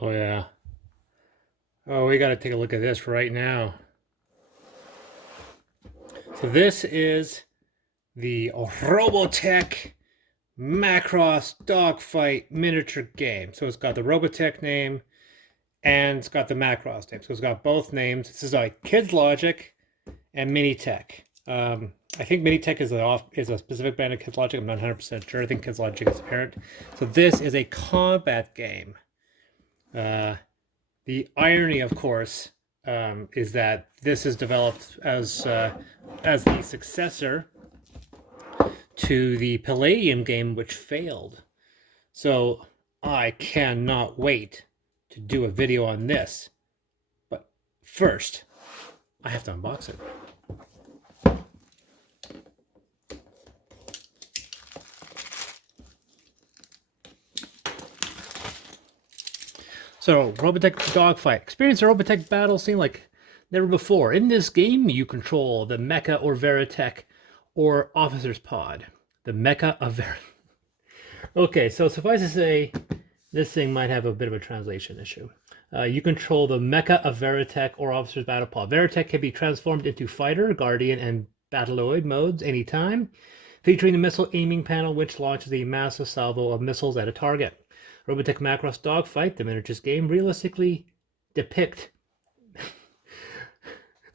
Oh yeah. Oh, we got to take a look at this right now. So this is the Robotech Macross Dog Fight miniature game. So it's got the Robotech name and it's got the Macross name. So it's got both names. This is like Kidslogic and Minitech. I think Minitech is a specific brand of Kidslogic. I'm not 100% sure. I think Kidslogic is a parent. So this is a combat game. The irony, of course, is that this is developed as the successor to the Palladium game, which failed. So I cannot wait to do a video on this. But first, I have to unbox it. So, Robotech Dog Fight. Experience a Robotech battle scene like never before. In this game, you control the Mecha or Veritech or Officer's Pod. The Mecha of Veritech. Okay, so suffice to say, this thing might have a bit of a translation issue. You control the Mecha of Veritech or Officer's Battle Pod. Veritech can be transformed into Fighter, Guardian, and Battleoid modes anytime, featuring the missile aiming panel, which launches a massive salvo of missiles at a target. Robotech Macross Dog Fight, the miniatures game, realistically depict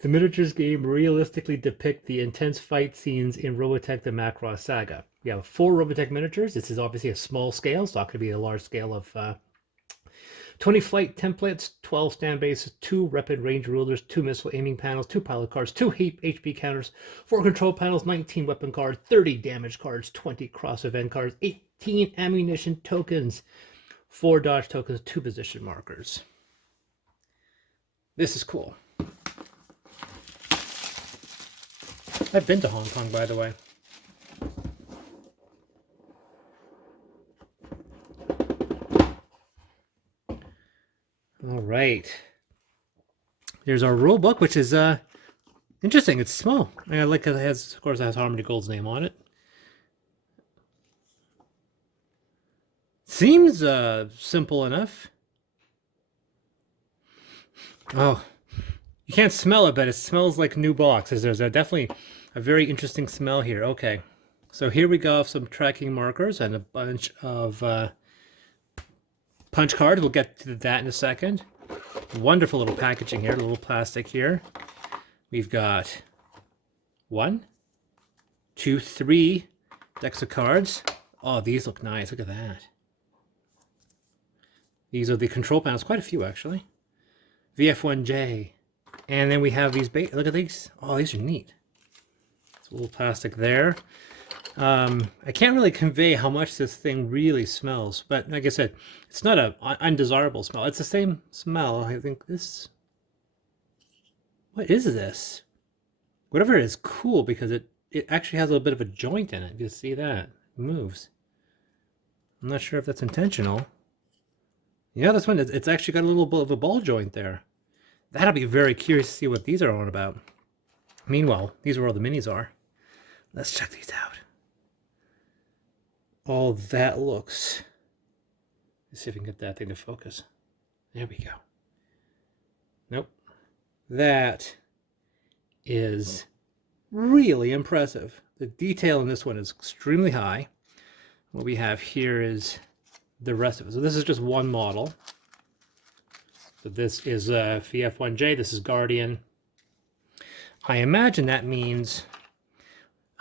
the intense fight scenes in Robotech the Macross saga. We have 4 Robotech miniatures. This is obviously a small scale. It's not going to be a large scale of 20 flight templates, 12 stand bases, 2 rapid range rulers, 2 missile aiming panels, 2 pilot cards, 2 HP counters, 4 control panels, 19 weapon cards, 30 damage cards, 20 cross event cards, 18 ammunition tokens, 4 dodge tokens, 2 position markers. This is cool. I've been to Hong Kong, by the way. All right. There's our rule book, which is interesting. It's small. I like it. Has, of course, it has Harmony Gold's name on it. Seems simple enough. Oh, you can't smell it, but it smells like new boxes. There's definitely a very interesting smell here. Okay, so here we go. Some tracking markers and a bunch of punch cards. We'll get to that in a second. Wonderful little packaging here, a little plastic here. We've got 1, 2, 3 decks of cards. Oh, these look nice. Look at that. These are the control panels. Quite a few, actually. VF1J. And then we have these. Look at these. Oh, these are neat. It's a little plastic there. I can't really convey how much this thing really smells, but like I said, it's not an undesirable smell. It's the same smell. I think this... What is this? Whatever it is, cool, because it actually has a little bit of a joint in it. You see that? It moves. I'm not sure if that's intentional. Yeah, this one, it's actually got a little bit of a ball joint there. That'll be very curious to see what these are on about. Meanwhile, these are where all the minis are. Let's check these out. Oh, that looks... Let's see if we can get that thing to focus. There we go. Nope. That is really impressive. The detail in this one is extremely high. What we have here is the rest of it. So this is just one model. So this is VF1J. This is Guardian. I imagine that means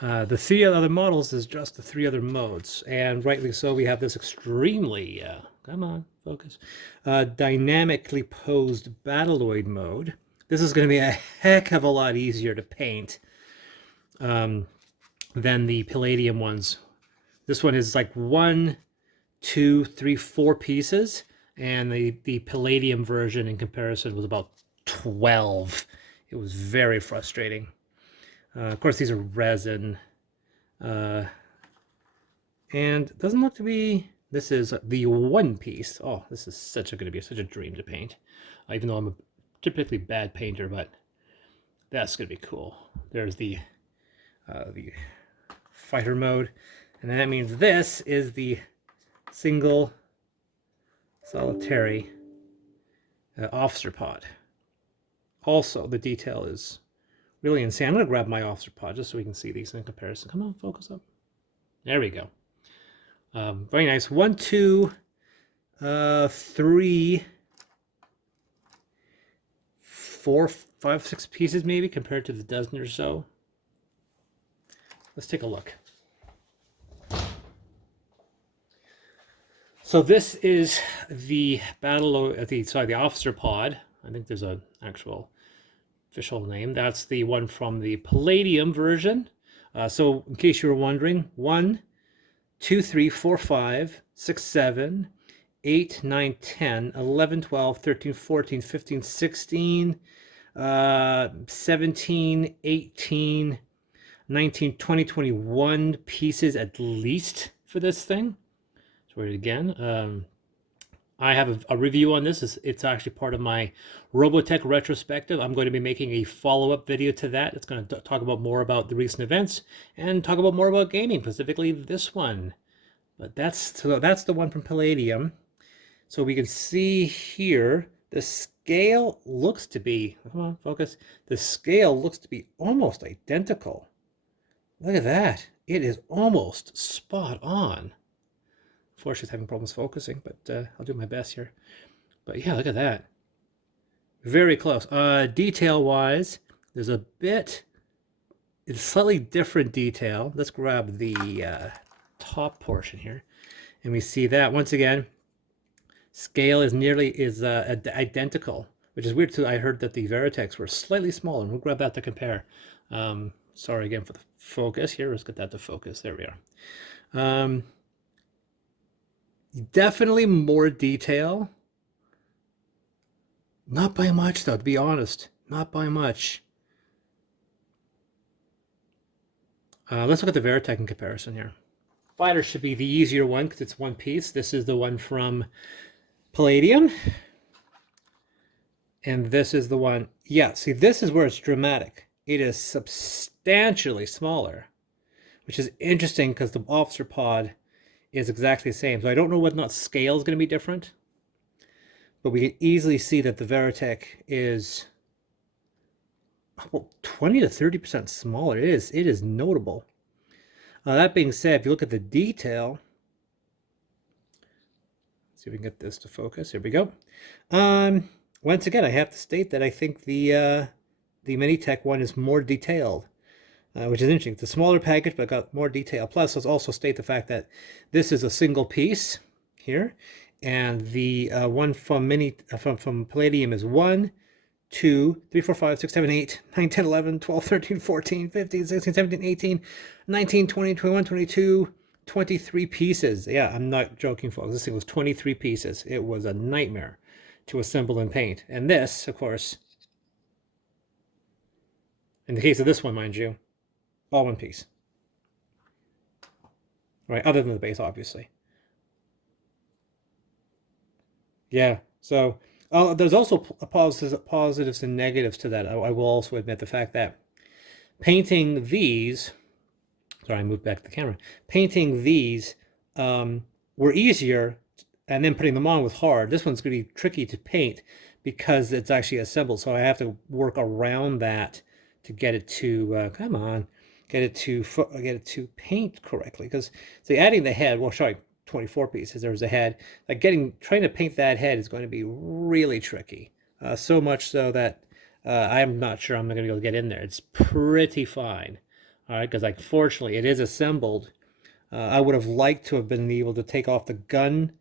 the 3 other models is just the 3 other modes. And rightly so, we have this extremely, come on, focus, dynamically posed Battleoid mode. This is going to be a heck of a lot easier to paint than the Palladium ones. This one is like 1, 2, 3, 4 pieces, and the Palladium version in comparison was about 12. It was very frustrating. Of course, these are resin, and it doesn't look to be... This is the one piece. Oh, this is going to be such a dream to paint, even though I'm a typically bad painter, but that's going to be cool. There's the fighter mode, and then that means this is the single solitary officer pod. Also, the detail is really insane. I'm going to grab my officer pod just so we can see these in comparison. Come on, focus up. There we go. Very nice. 1, 2, 3, 4, 5, 6 pieces maybe compared to the dozen or so. Let's take a look. So this is the the officer pod. I think there's an actual official name. That's the one from the Palladium version. So in case you were wondering, 1, 2, 3, 4, 5, 6, 7, 8, 9, 10, 11, 12, 13, 14, 15, 16, 17, 18, 19, 20, 21 pieces at least for this thing. So read it again. I have a review on this. It's actually part of my Robotech retrospective. I'm going to be making a follow-up video to that. It's going to talk about more about the recent events and talk about more about gaming, specifically this one. But that's the one from Palladium. So we can see here the scale looks to be, come on, focus. The scale looks to be almost identical. Look at that. It is almost spot on. Unfortunately, it's having problems focusing, but I'll do my best here. But yeah, look at that. Very close. Detail-wise, there's a bit, it's slightly different detail. Let's grab the top portion here. And we see that, once again, scale is identical, which is weird too. I heard that the Veritechs were slightly smaller. We'll grab that to compare. Sorry again for the focus here. Let's get that to focus. There we are. Definitely more detail. Not by much though, to be honest. Not by much. Let's look at the Veritech in comparison here. Fighter should be the easier one because it's one piece. This is the one from Palladium. And this is the one. Yeah, see, this is where it's dramatic. It is substantially smaller, which is interesting because the officer pod is exactly the same. So I don't know whether or not scale is going to be different, but we can easily see that the Veritech is 20 to 30% smaller. It is notable. That being said, if you look at the detail, let's see if we can get this to focus. Here we go. Once again, I have to state that I think the Minitech one is more detailed, which is interesting. It's a smaller package, but got more detail. Plus, let's also state the fact that this is a single piece here, and the one from from Palladium is 1, 2, 3, 4, 5, 6, 7, 8, 9, 10, 11, 12, 13, 14, 15, 16, 17, 18, 19, 20, 21, 22, 23 pieces. Yeah, I'm not joking, folks. This thing was 23 pieces. It was a nightmare to assemble and paint. And this, of course, in the case of this one, mind you, all one piece. Right, other than the base, obviously. Yeah, so there's also positives and negatives to that. I will also admit the fact that painting these, sorry, I moved back to the camera. Painting these were easier, and then putting them on was hard. This one's going to be tricky to paint because it's actually assembled. So I have to work around that to get it to get it to paint correctly. Because see, adding the head, well, sorry, 24 pieces. There's a head. Like trying to paint that head is going to be really tricky. So much so that I'm not sure I'm going to be able to get in there. It's pretty fine. All right, because like fortunately it is assembled. I would have liked to have been able to take off the gun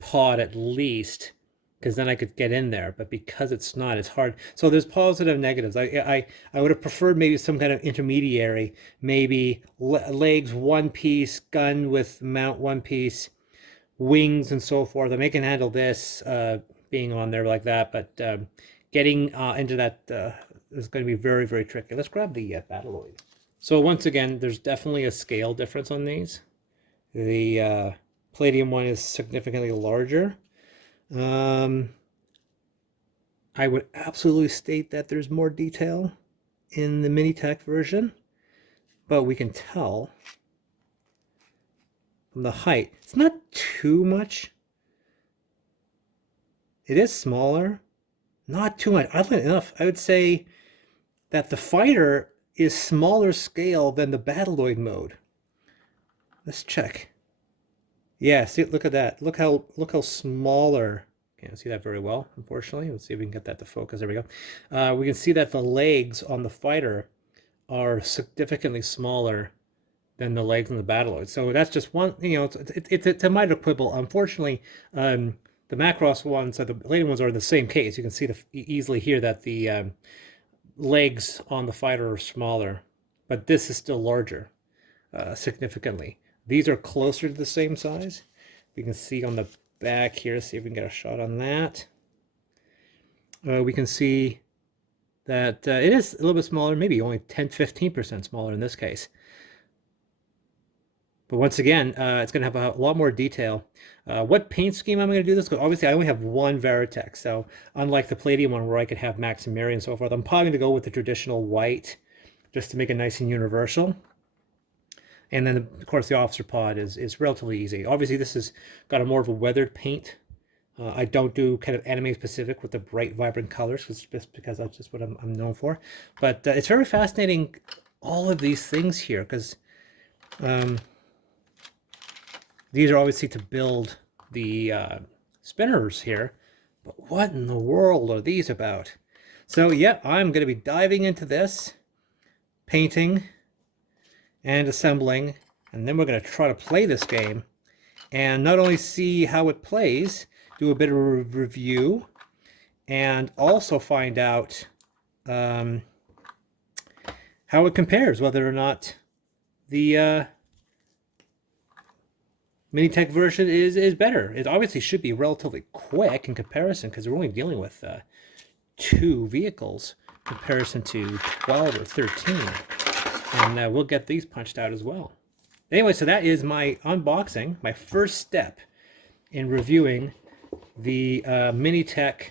pod at least, because then I could get in there. But because it's not, it's hard. So there's positive and negatives. I would have preferred maybe some kind of intermediary, maybe legs one piece, gun with mount one piece, wings and so forth. And they can handle this being on there like that, but getting into that is going to be very, very tricky. Let's grab the Battleoid. So once again, there's definitely a scale difference on these. The Palladium one is significantly larger. I would absolutely state that there's more detail in the Minitech version, but we can tell from the height, it's not too much. It is smaller, not too much. Oddly enough, I would say that the fighter is smaller scale than the Battloid mode. Let's check. Yeah, see, look at that. Look how smaller. Can't see that very well, unfortunately. Let's see if we can get that to focus. There we go. We can see that the legs on the fighter are significantly smaller than the legs on the Battloid. So that's just one. It's a minor quibble. Unfortunately, the Macross ones, the later ones, are in the same case. You can see easily here that the legs on the fighter are smaller, but this is still larger, significantly. These are closer to the same size. We can see on the back here, see if we can get a shot on that. We can see that it is a little bit smaller, maybe only 10-15% smaller in this case. But once again, it's going to have a lot more detail. What paint scheme I'm going to do this? Because obviously I only have one Veritech, so unlike the Palladium one where I could have Maximary and so forth, I'm probably going to go with the traditional white just to make it nice and universal. And then, of course, the officer pod is relatively easy. Obviously, this has got a more of a weathered paint. I don't do kind of anime specific with the bright, vibrant colors, just because that's just what I'm known for. But it's very fascinating, all of these things here, because these are obviously to build the spinners here. But what in the world are these about? So, yeah, I'm going to be diving into this, painting and assembling, and then we're going to try to play this game and not only see how it plays, do a bit of a review, and also find out how it compares, whether or not the Minitech version is better. It obviously should be relatively quick in comparison because we're only dealing with 2 vehicles in comparison to 12 or 13. And we'll get these punched out as well. Anyway, so that is my unboxing, my first step in reviewing the Minitech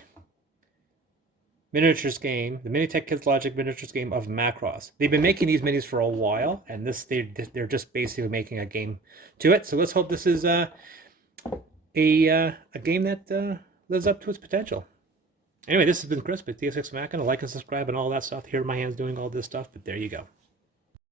Miniatures game, the Minitech Kidslogic Miniatures game of Macross. They've been making these minis for a while, and they're just basically making a game to it. So let's hope this is a game that lives up to its potential. Anyway, this has been Chris with DS6 Mackin. Like and subscribe and all that stuff. Here in my hands doing all this stuff, but there you go.